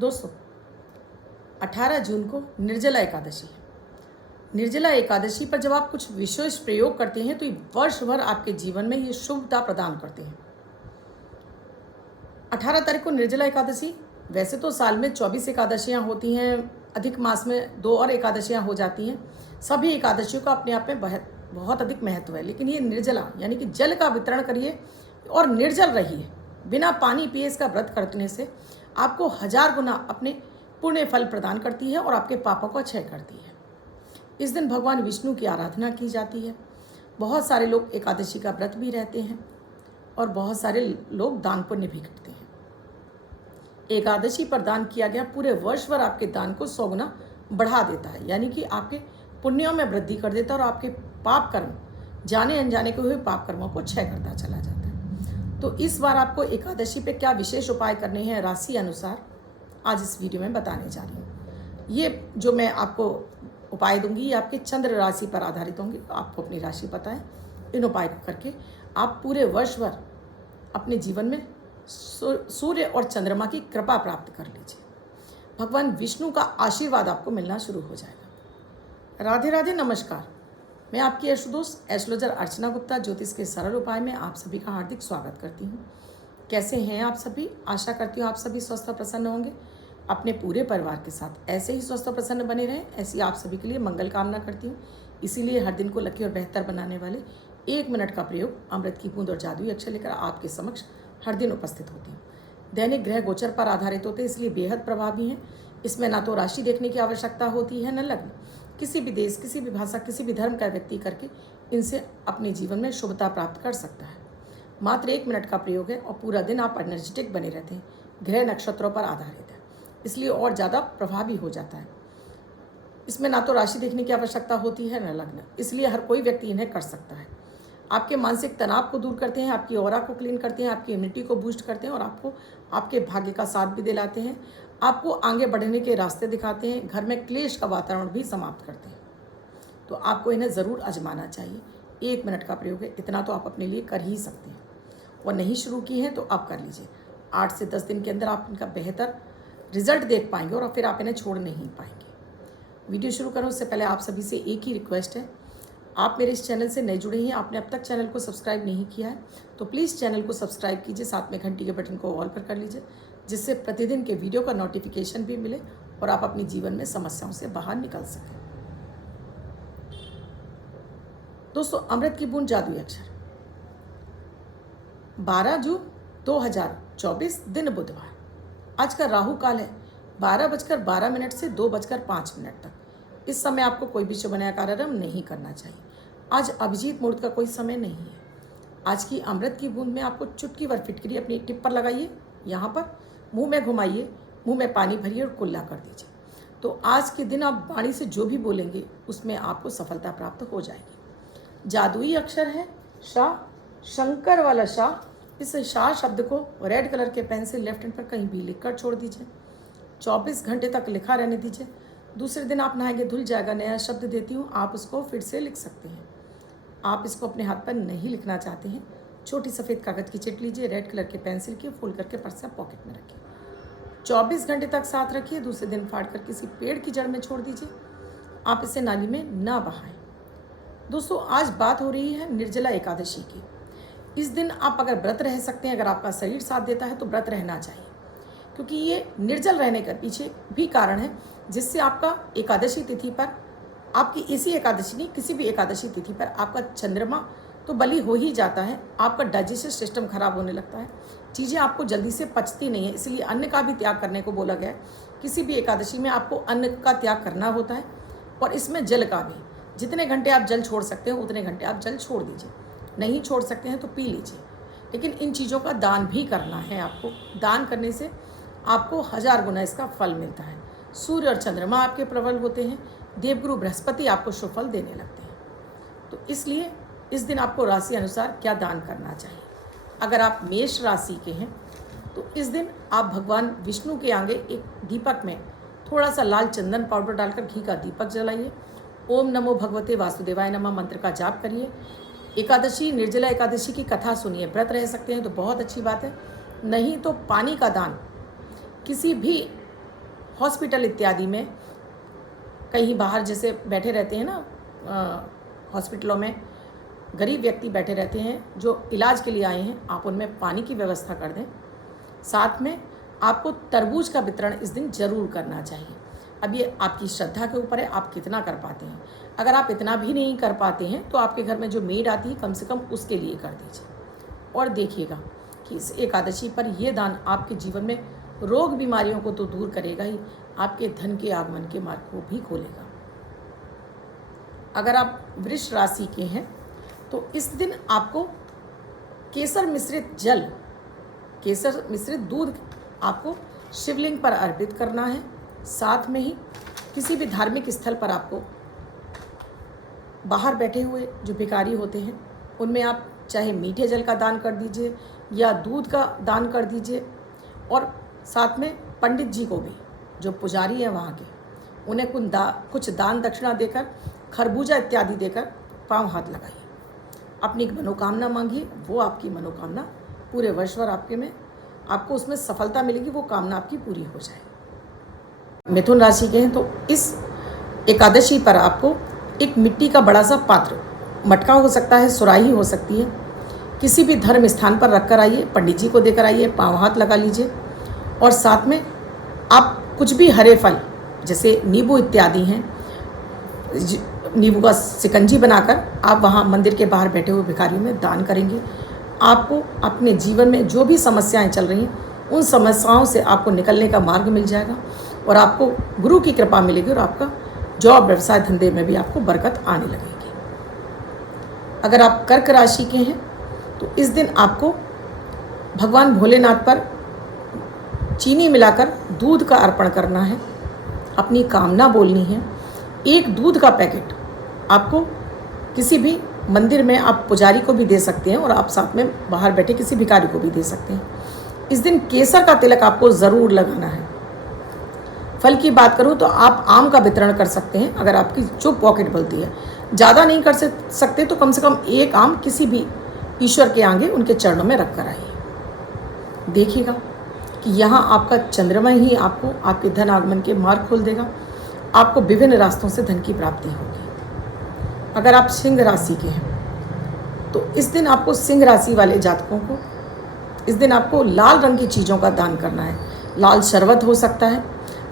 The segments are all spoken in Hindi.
दोस्तों, 18 जून को निर्जला एकादशी है। निर्जला एकादशी पर जब आप कुछ विशेष प्रयोग करते हैं तो ये वर्ष भर आपके जीवन में ये शुभता प्रदान करते हैं। 18 तारीख को निर्जला एकादशी, वैसे तो साल में 24 एकादशियाँ होती हैं, अधिक मास में 2 और एकादशियाँ हो जाती हैं। सभी एकादशियों का अपने आप में बहुत अधिक महत्व है, लेकिन ये निर्जला यानी कि जल का वितरण करिए और निर्जल रहिए। बिना पानी पिए इसका व्रत करने से आपको 1000 गुना अपने पुण्य फल प्रदान करती है और आपके पापों को क्षय करती है। इस दिन भगवान विष्णु की आराधना की जाती है। बहुत सारे लोग एकादशी का व्रत भी रहते हैं और बहुत सारे लोग दान पुण्य भी करते हैं। एकादशी पर दान किया गया पूरे वर्ष भर आपके दान को 100 गुना बढ़ा देता है, यानी कि आपके पुण्यों में वृद्धि कर देता है और आपके पाप कर्म, जाने अनजाने के हुए पाप कर्मों को क्षय करता चला जाता है। तो इस बार आपको एकादशी पे क्या विशेष उपाय करने हैं राशि अनुसार, आज इस वीडियो में बताने जा रही हूँ। ये जो मैं आपको उपाय दूंगी ये आपके चंद्र राशि पर आधारित होंगे। आपको अपनी राशि पता है, इन उपाय को करके आप पूरे वर्ष भर अपने जीवन में सूर्य और चंद्रमा की कृपा प्राप्त कर लीजिए। भगवान विष्णु का आशीर्वाद आपको मिलना शुरू हो जाएगा। राधे राधे, नमस्कार। मैं आपकी एस्ट्रोदोस्त एस्ट्रोलॉजर अर्चना गुप्ता ज्योतिष के सरल उपाय में आप सभी का हार्दिक स्वागत करती हूँ। कैसे हैं आप सभी? आशा करती हूँ आप सभी स्वस्थ और प्रसन्न होंगे। अपने पूरे परिवार के साथ ऐसे ही स्वस्थ और प्रसन्न बने रहें, ऐसी आप सभी के लिए मंगल कामना करती हूँ। इसीलिए हर दिन को लकी और बेहतर बनाने वाले 1 मिनट का प्रयोग अमृत की बूंद और जादुई अक्षर लेकर आपके समक्ष हर दिन उपस्थित होती हूँ। दैनिक ग्रह गोचर पर आधारित होते हैं, इसलिए बेहद प्रभावी हैं। इसमें ना तो राशि देखने की आवश्यकता होती है न लग्न। किसी भी देश, किसी भी भाषा, किसी भी धर्म का व्यक्ति करके इनसे अपने जीवन में शुभता प्राप्त कर सकता है। मात्र 1 मिनट का प्रयोग है और पूरा दिन आप एनर्जेटिक बने रहते हैं। ग्रह नक्षत्रों पर आधारित है, इसलिए और ज़्यादा प्रभावी हो जाता है। इसमें ना तो राशि देखने की आवश्यकता होती है न लग्न, इसलिए हर कोई व्यक्ति इन्हें कर सकता है। आपके मानसिक तनाव को दूर करते हैं, आपकी ऑरा को क्लीन करते हैं, आपकी इम्यूनिटी को बूस्ट करते हैं और आपको आपके भाग्य का साथ भी दिलाते हैं। आपको आगे बढ़ने के रास्ते दिखाते हैं, घर में क्लेश का वातावरण भी समाप्त करते हैं। तो आपको इन्हें ज़रूर आजमाना चाहिए। 1 मिनट का प्रयोग है, इतना तो आप अपने लिए कर ही सकते हैं। और नहीं शुरू की हैं तो आप कर लीजिए। 8 से 10 दिन के अंदर आप इनका बेहतर रिजल्ट देख पाएंगे और फिर आप इन्हें छोड़ नहीं पाएंगे। वीडियो शुरू करूँ उससे पहले आप सभी से एक ही रिक्वेस्ट है, आप मेरे इस चैनल से नए जुड़े हैं, आपने अब तक चैनल को सब्सक्राइब नहीं किया है तो प्लीज़ चैनल को सब्सक्राइब कीजिए, साथ में घंटी के बटन को ऑल पर कर लीजिए, जिससे प्रतिदिन के वीडियो का नोटिफिकेशन भी मिले और आप अपने जीवन में समस्याओं से बाहर निकल सकें। दोस्तों, अमृत की बूंद जादुई अक्षर, 12 जून 2024 दिन बुधवार। आज का राहु काल है 12:12 से 2:05 तक। इस समय आपको कोई भी शुभ नया कार्यक्रम नहीं करना चाहिए। आज अभिजीत मुहूर्त का कोई समय नहीं है। आज की अमृत की बूंद में आपको चुटकी भर फिटकरी अपनी टिप पर लगाइए, यहाँ पर मुंह में घुमाइए, मुंह में पानी भरिए और कुल्ला कर दीजिए। तो आज के दिन आप वाणी से जो भी बोलेंगे उसमें आपको सफलता प्राप्त हो जाएगी। जादुई अक्षर है शाह, शंकर वाला शाह। इस शाह शब्द को रेड कलर के पेन से लेफ्ट हैंड पर कहीं भी लिखकर छोड़ दीजिए। 24 घंटे तक लिखा रहने दीजिए। दूसरे दिन आप नहाएंगे धुल जाएगा। नया शब्द देती हूँ, आप उसको फिर से लिख सकते हैं। आप इसको अपने हाथ पर नहीं लिखना चाहते हैं, छोटी सफ़ेद कागज़ की चिट लीजिए, रेड कलर के पेंसिल की फोल्ड करके पर्स या पॉकेट में रखिए। 24 घंटे तक साथ रखिए। दूसरे दिन फाड़ कर किसी पेड़ की जड़ में छोड़ दीजिए। आप इसे नाली में ना बहाएं। दोस्तों, आज बात हो रही है निर्जला एकादशी की। इस दिन आप अगर व्रत रह सकते हैं, अगर आपका शरीर साथ देता है तो व्रत रहना चाहिए, क्योंकि ये निर्जल रहने का पीछे भी कारण है, जिससे आपका एकादशी तिथि पर, आपकी इसी एकादशी नहीं किसी भी एकादशी तिथि पर आपका चंद्रमा तो बलि हो ही जाता है। आपका डाइजेस्टिव सिस्टम खराब होने लगता है, चीज़ें आपको जल्दी से पचती नहीं है, इसलिए अन्न का भी त्याग करने को बोला गया है। किसी भी एकादशी में आपको अन्न का त्याग करना होता है और इसमें जल का भी। जितने घंटे आप जल छोड़ सकते हो उतने घंटे आप जल छोड़ दीजिए। नहीं छोड़ सकते हैं तो पी लीजिए, लेकिन इन चीज़ों का दान भी करना है आपको। दान करने से आपको 1000 गुना इसका फल मिलता है। सूर्य और चंद्रमा आपके प्रबल होते हैं, देवगुरु बृहस्पति आपको शुभ फल देने लगते हैं। तो इसलिए इस दिन आपको राशि अनुसार क्या दान करना चाहिए। अगर आप मेष राशि के हैं तो इस दिन आप भगवान विष्णु के आगे एक दीपक में थोड़ा सा लाल चंदन पाउडर डालकर घी का दीपक जलाइए। ओम नमो भगवते वासुदेवाय नमः मंत्र का जाप करिए। एकादशी, निर्जला एकादशी की कथा सुनिए। व्रत रह सकते हैं तो बहुत अच्छी बात है, नहीं तो पानी का दान किसी भी हॉस्पिटल इत्यादि में कहीं बाहर जैसे बैठे रहते हैं ना, हॉस्पिटलों में गरीब व्यक्ति बैठे रहते हैं जो इलाज के लिए आए हैं, आप उनमें पानी की व्यवस्था कर दें। साथ में आपको तरबूज का वितरण इस दिन जरूर करना चाहिए। अब ये आपकी श्रद्धा के ऊपर है, आप कितना कर पाते हैं। अगर आप इतना भी नहीं कर पाते हैं तो आपके घर में जो मेड आती है कम से कम उसके लिए कर दीजिए। और देखिएगा कि इस एकादशी पर ये दान आपके जीवन में रोग बीमारियों को तो दूर करेगा ही, आपके धन के आगमन के मार्ग को भी खोलेगा। अगर आप वृष राशि के हैं तो इस दिन आपको केसर मिश्रित जल, केसर मिश्रित दूध आपको शिवलिंग पर अर्पित करना है। साथ में ही किसी भी धार्मिक स्थल पर आपको बाहर बैठे हुए जो भिखारी होते हैं उनमें आप चाहे मीठे जल का दान कर दीजिए या दूध का दान कर दीजिए। और साथ में पंडित जी को भी, जो पुजारी हैं वहाँ के, उन्हें कुछ दान दक्षिणा देकर, खरबूजा इत्यादि देकर पांव हाथ लगाइए। अपनी मनोकामना मांगिए, वो आपकी मनोकामना पूरे वर्ष भर आपको उसमें सफलता मिलेगी, वो कामना आपकी पूरी हो जाएगी। मिथुन राशि के हैं तो इस एकादशी पर आपको एक मिट्टी का बड़ा सा पात्र, मटका हो सकता है, सुराही हो सकती है, किसी भी धर्म स्थान पर रख कर आइए, पंडित जी को देकर आइए, पांव हाथ लगा लीजिए। और साथ में आप कुछ भी हरे फल जैसे नींबू इत्यादि हैं, नींबू का शिकंजी बनाकर आप वहाँ मंदिर के बाहर बैठे हुए भिखारियों में दान करेंगे। आपको अपने जीवन में जो भी समस्याएं चल रही हैं उन समस्याओं से आपको निकलने का मार्ग मिल जाएगा और आपको गुरु की कृपा मिलेगी और आपका जॉब, व्यवसाय, धंधे में भी आपको बरकत आने लगेगी। अगर आप कर्क राशि के हैं तो इस दिन आपको भगवान भोलेनाथ पर चीनी मिलाकर दूध का अर्पण करना है, अपनी कामना बोलनी है। एक दूध का पैकेट आपको किसी भी मंदिर में आप पुजारी को भी दे सकते हैं और आप साथ में बाहर बैठे किसी भिखारी को भी दे सकते हैं। इस दिन केसर का तिलक आपको ज़रूर लगाना है। फल की बात करूं तो आप आम का वितरण कर सकते हैं अगर आपकी जो पॉकेट बोलती है। ज़्यादा नहीं कर सकते तो कम से कम एक आम किसी भी ईश्वर के आगे उनके चरणों में रख कर आइए। देखिएगा कि यहाँ आपका चंद्रमा ही आपको आपके धन आगमन के मार्ग खोल देगा। आपको विभिन्न रास्तों से धन की प्राप्ति होगी। अगर आप सिंह राशि के हैं तो इस दिन आपको सिंह राशि वाले जातकों को इस दिन आपको लाल रंग की चीज़ों का दान करना है। लाल शरबत हो सकता है,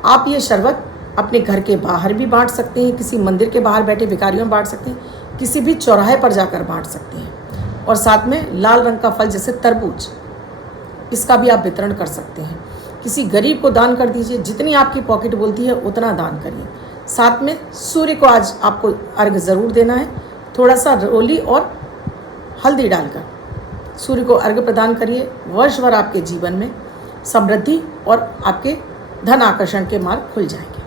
आप ये शरबत अपने घर के बाहर भी बांट सकते हैं, किसी मंदिर के बाहर बैठे भिखारियों में बांट सकते हैं, किसी भी चौराहे पर जाकर बांट सकते हैं। और साथ में लाल रंग का फल जैसे तरबूज, इसका भी आप वितरण कर सकते हैं। किसी गरीब को दान कर दीजिए, जितनी आपकी पॉकेट बोलती है उतना दान करिए। साथ में सूर्य को आज आपको अर्घ्य ज़रूर देना है। थोड़ा सा रोली और हल्दी डालकर सूर्य को अर्घ्य प्रदान करिए। वर्ष भर आपके जीवन में समृद्धि और आपके धन आकर्षण के मार्ग खुल जाएंगे।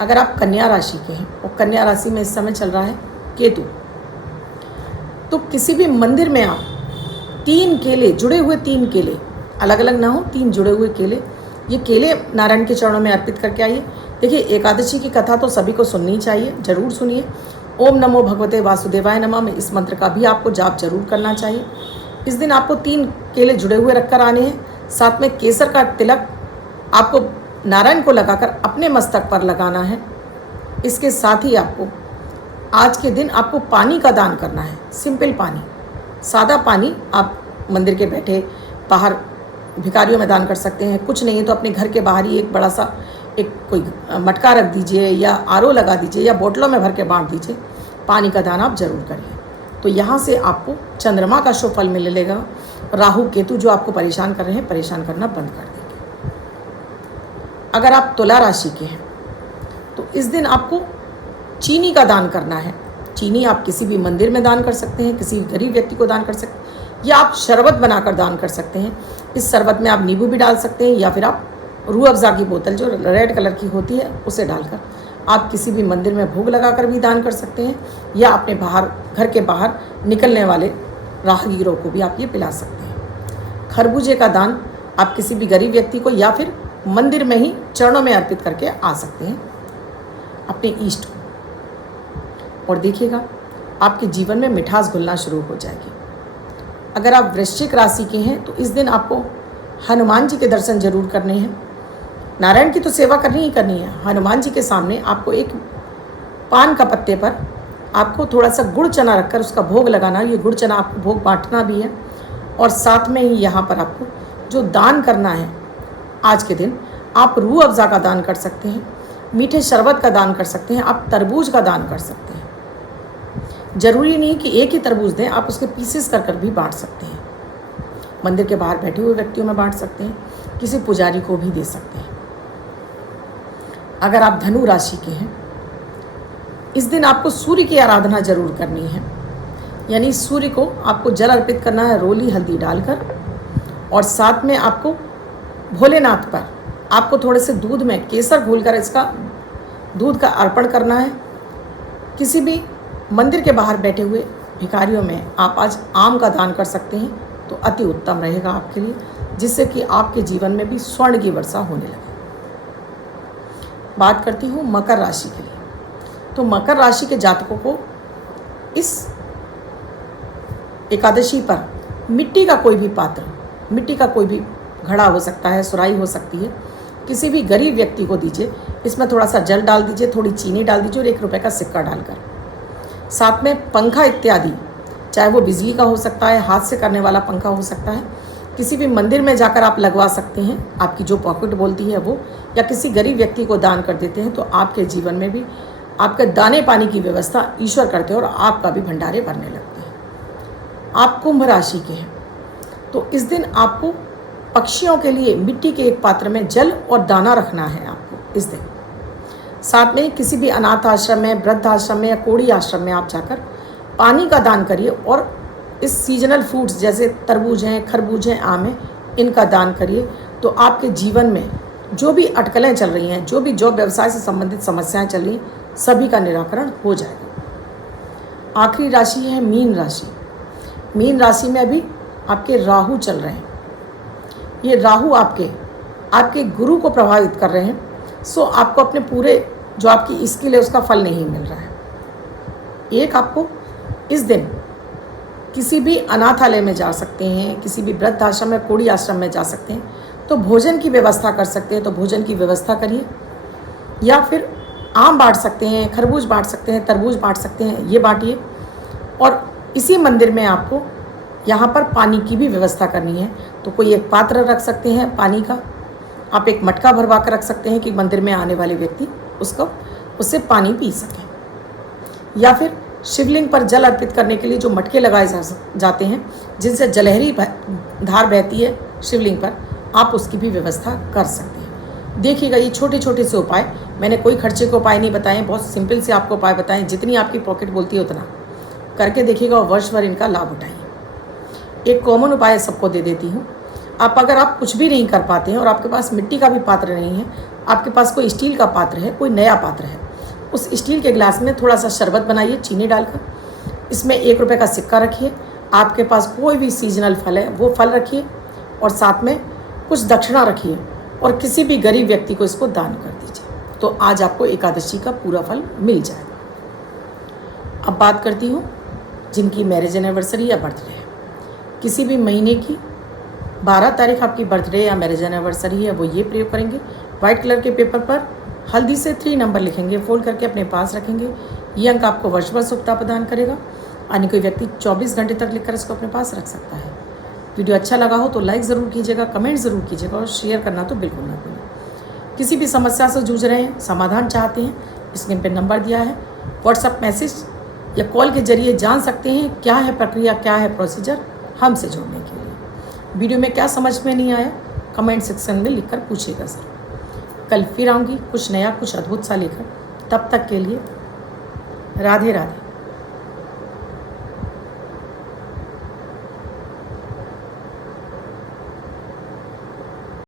अगर आप कन्या राशि के हैं और कन्या राशि में इस समय चल रहा है केतु, तो किसी भी मंदिर में आप 3 केले, जुड़े हुए 3 केले, अलग अलग ना हो, 3 जुड़े हुए केले, ये केले नारायण के चरणों में अर्पित करके आइए। देखिए, एकादशी की कथा तो सभी को सुननी चाहिए, जरूर सुनिए। ओम नमो भगवते वासुदेवाय नमः में इस मंत्र का भी आपको जाप जरूर करना चाहिए। इस दिन आपको 3 केले जुड़े हुए रखकर आने हैं। साथ में केसर का तिलक आपको नारायण को लगाकर अपने मस्तक पर लगाना है। इसके साथ ही आपको आज के दिन आपको पानी का दान करना है। सिंपल पानी, सादा पानी आप मंदिर के बैठे बाहर भिखारियों में दान कर सकते हैं। कुछ नहीं तो अपने घर के बाहर ही एक बड़ा सा एक कोई मटका रख दीजिए या आरओ लगा दीजिए या बोतलों में भर के बांट दीजिए। पानी का दान आप जरूर करिए, तो यहाँ से आपको चंद्रमा का शुभ फल मिलेगा। राहु केतु जो आपको परेशान कर रहे हैं, परेशान करना बंद कर देंगे। अगर आप तुला राशि के हैं तो इस दिन आपको चीनी का दान करना है। चीनी आप किसी भी मंदिर में दान कर सकते हैं, किसी गरीब व्यक्ति को दान कर सकते हैं, या आप शरबत बनाकर दान कर सकते हैं। इस शरबत में आप नींबू भी डाल सकते हैं या फिर आप रूह अफ़ज़ा की बोतल जो रेड कलर की होती है उसे डालकर आप किसी भी मंदिर में भोग लगाकर भी दान कर सकते हैं, या अपने बाहर घर के बाहर निकलने वाले राहगीरों को भी आप ये पिला सकते हैं। खरबूजे का दान आप किसी भी गरीब व्यक्ति को या फिर मंदिर में ही चरणों में अर्पित करके आ सकते हैं अपने इष्ट को। और देखिएगा आपके जीवन में मिठास घुलना शुरू हो जाएगी। अगर आप वृश्चिक राशि के हैं तो इस दिन आपको हनुमान जी के दर्शन जरूर करने हैं। नारायण की तो सेवा करनी ही करनी है। हनुमान जी के सामने आपको एक पान का पत्ते पर आपको थोड़ा सा गुड़ चना रखकर उसका भोग लगाना। ये गुड़ चना आपको भोग बांटना भी है और साथ में ही यहाँ पर आपको जो दान करना है आज के दिन, आप रूह अफ़ज़ा का दान कर सकते हैं, मीठे शरबत का दान कर सकते हैं, आप तरबूज का दान कर सकते हैं। ज़रूरी नहीं कि एक ही तरबूज दें, आप उसके पीसेस कर कर भी बांट सकते हैं। मंदिर के बाहर बैठे हुए व्यक्तियों में बांट सकते हैं, किसी पुजारी को भी दे सकते हैं। अगर आप धनु राशि के हैं, इस दिन आपको सूर्य की आराधना जरूर करनी है, यानी सूर्य को आपको जल अर्पित करना है रोली हल्दी डालकर, और साथ में आपको भोलेनाथ पर आपको थोड़े से दूध में केसर घोलकर इसका दूध का अर्पण करना है। किसी भी मंदिर के बाहर बैठे हुए भिखारियों में आप आज आम का दान कर सकते हैं तो अति उत्तम रहेगा आपके लिए, जिससे कि आपके जीवन में भी स्वर्ण की वर्षा होने लगे। बात करती हूँ मकर राशि के लिए। तो मकर राशि के जातकों को इस एकादशी पर मिट्टी का कोई भी पात्र, मिट्टी का कोई भी घड़ा हो सकता है, सुराही हो सकती है, किसी भी गरीब व्यक्ति को दीजिए। इसमें थोड़ा सा जल डाल दीजिए, थोड़ी चीनी डाल दीजिए और 1 रुपये का सिक्का डालकर। साथ में पंखा इत्यादि, चाहे वो बिजली का हो सकता है, हाथ से करने वाला पंखा हो सकता है, किसी भी मंदिर में जाकर आप लगवा सकते हैं। आपकी जो पॉकेट बोलती है वो, या किसी गरीब व्यक्ति को दान कर देते हैं तो आपके जीवन में भी आपके दाने पानी की व्यवस्था ईश्वर करते हैं और आपका भी भंडारे भरने लगते हैं। आप कुंभ राशि के हैं तो इस दिन आपको पक्षियों के लिए मिट्टी के एक पात्र में जल और दाना रखना है आपको इस दिन। साथ में किसी भी अनाथ आश्रम में, वृद्ध आश्रम में या कोड़ी आश्रम में आप जाकर पानी का दान करिए और इस सीजनल फ्रूट्स जैसे तरबूज हैं, खरबूज हैं, आम हैं, इनका दान करिए। तो आपके जीवन में जो भी अटकलें चल रही हैं, जो भी जॉब व्यवसाय से संबंधित समस्याएं चल रही हैं, सभी का निराकरण हो जाएगा। आखिरी राशि है मीन राशि। मीन राशि में अभी आपके राहु चल रहे हैं। ये राहु आपके गुरु को प्रभावित कर रहे हैं। सो आपको अपने पूरे जो आपकी स्किल है उसका फल नहीं मिल रहा है। एक आपको इस दिन किसी भी अनाथालय में जा सकते हैं, किसी भी वृद्ध आश्रम में, कोड़ी आश्रम में जा सकते हैं, तो भोजन की व्यवस्था कर सकते हैं तो भोजन की व्यवस्था करिए। या फिर आम बांट सकते हैं, खरबूज बांट सकते हैं, तरबूज बांट सकते हैं, ये बांटिए। और इसी मंदिर में आपको यहाँ पर पानी की भी व्यवस्था करनी है। तो कोई एक पात्र रख सकते हैं पानी का, आप एक मटका भरवा कर रख सकते हैं कि मंदिर में आने वाले व्यक्ति उससे पानी पी सकें। या फिर शिवलिंग पर जल अर्पित करने के लिए जो मटके लगाए जाते हैं जिनसे जलहरी धार बहती है शिवलिंग पर, आप उसकी भी व्यवस्था कर सकते हैं। देखिएगा ये छोटे छोटे से उपाय, मैंने कोई खर्चे के उपाय नहीं बताए, बहुत सिंपल से आपको उपाय बताएं, जितनी आपकी पॉकेट बोलती है उतना करके देखिएगा और वर्ष भर इनका लाभ उठाइए। एक कॉमन उपाय सबको दे देती हूँ। अगर आप कुछ भी नहीं कर पाते हैं और आपके पास मिट्टी का भी पात्र नहीं है, आपके पास कोई स्टील का पात्र है, कोई नया पात्र है, उस स्टील के गिलास में थोड़ा सा शरबत बनाइए चीनी डालकर, इसमें 1 रुपये का सिक्का रखिए, आपके पास कोई भी सीजनल फल है वो फल रखिए और साथ में कुछ दक्षिणा रखिए और किसी भी गरीब व्यक्ति को इसको दान कर दीजिए। तो आज आपको एकादशी का पूरा फल मिल जाएगा। अब बात करती हूँ जिनकी मैरिज एनिवर्सरी या बर्थडे है। किसी भी महीने की 12 तारीख आपकी बर्थडे या मैरिज एनिवर्सरी है, वो ये प्रयोग करेंगे। वाइट कलर के पेपर पर हल्दी से 3 नंबर लिखेंगे, फोल्ड करके अपने पास रखेंगे। ये अंक आपको वर्ष भर शुभता प्रदान करेगा। अन्य कोई व्यक्ति 24 घंटे तक लिखकर इसको अपने पास रख सकता है। वीडियो अच्छा लगा हो तो लाइक ज़रूर कीजिएगा, कमेंट ज़रूर कीजिएगा और शेयर करना तो बिल्कुल ना भूलें। किसी भी समस्या से जूझ रहे हैं, समाधान चाहते हैं, स्क्रीन पर नंबर दिया है, व्हाट्सएप मैसेज या कॉल के जरिए जान सकते हैं क्या है प्रक्रिया, क्या है प्रोसीजर हमसे जुड़ने के लिए। वीडियो में क्या समझ में नहीं आया कमेंट सेक्शन में लिखकर पूछिएगा सर। कल फिर आऊँगी कुछ नया, कुछ अद्भुत सा लेकर। तब तक के लिए राधे राधे।